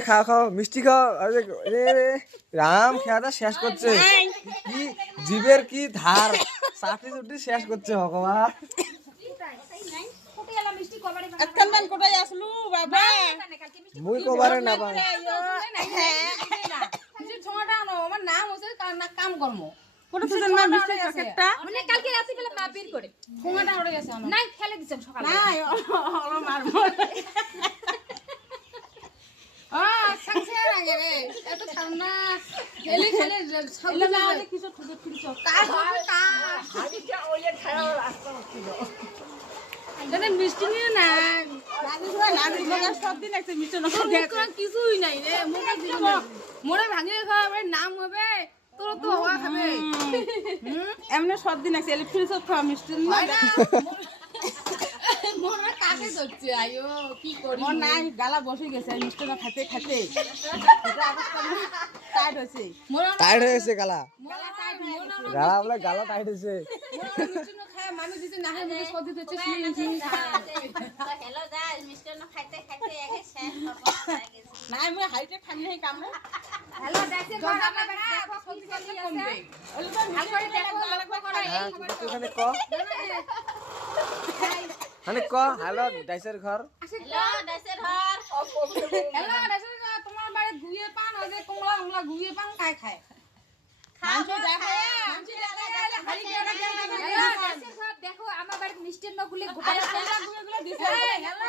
খাও খাও মিষ্টি খাও আরে রাম খেয়াটা শেষ করছে কি জীবের কি ধার চাটি চুটি শেষ করছে ভগবান মুই কবারে না পাই কাম কর্ম কালকে রাতে বেলা মা বের করে ঠোঙাটা উড়ে গেছে নাই ফেলে দিছেন সকালে নাই সংসার আগে রে এত ঠান্ডা খেলে খেলে ছাউলে না কিছু ঠুকে ফিরছো কাজ হাড়িটা ওলে খাওয়া রাস্তা ছিল জানেন মিষ্টি নিয়ে না রাজু ভাই না সব দিন একটা মিষ্টি না দেখো কিছুই নাই রে মোরে ভাঙিয়ে খাওয়া নাম হবে তোর তো হওয়া খাবে এমনি সব দিন আছে এলে ফ্রিজ খাওয়া মিষ্টি না মোরে কাকে ধরছে আয়ো কি করি মন নাই গালা বসে গেছে মিষ্টি না খেতে খেতে টাইট হয়েছে টাইট হয়ে গেছে গালা মোরা টাইট গালা বলে গালা টাইট হয়েছে মিষ্টি না খায় মানুষ দিতে না হয় মুখে সর্দি হচ্ছে হ্যালো গাইস মিষ্টি না খাইতে খাইতে আগে শেষ করব না আমি হাইটে খাই নাই কামড়ে হ্যালো দেখে ঘর আমার দেখো সর্দি করতে কমবে ভালো করে দেখো লাগবে করে এই ওখানে ক মানে ক হ্যালো ডাইসের ঘর হ্যালো দাসের ঘর হ্যালো দেখো তোমার বাড়ি গুইয়ে পান ওই যে কমলা কমলা গুইয়ে পান খায় খায় মাংস দেখায় দেখো আমার বাড়িতে মিষ্টি না গুলে গোটা গুলো দিছে হ্যালো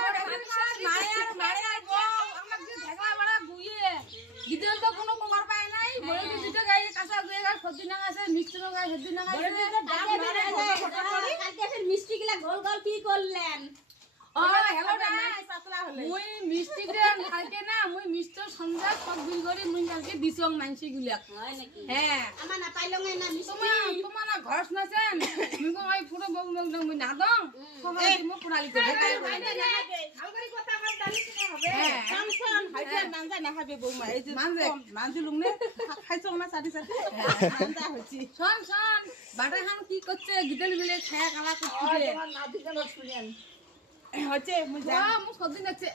মায়ার মায়ার গো আমার যে ঢেকা বড়া গুইয়ে গিদল তো কোনো কমার পায় নাই বলে দিতে গায়ে কাঁচা গুইয়ে গায় সবজি না আছে মিষ্টি না গায় সবজি না গায় কালকে ফের মিষ্টি গুলা গোল গোল কি করলেন ও হ্যালো মুই মিষ্টি দেন কালকে না মুই মিষ্টি সন্ধ্যা সব বিল করে মুই কালকে দিছং মানসি গুলা হয় নাকি হ্যাঁ আমার না পাইলো না মিষ্টি তোমার না ঘর নাছেন মুই কো আই পুরো বউ বউ মুই না দং সবাই তুমি পুরালি তো হালকারি কথা আমার দালি কিনে হবে কামছন হাইটে মানজা না হবে বৌমা এই যে মানজু লুমনে খাইছো না সাথে সাথে মানজা হইছি শোন শোন বাটা খান কি করছে গিদল মিলে খায়া কালা করতে তোমার নাতি কেন শুনেন হচ্ছে মুই মু সবদিন আছে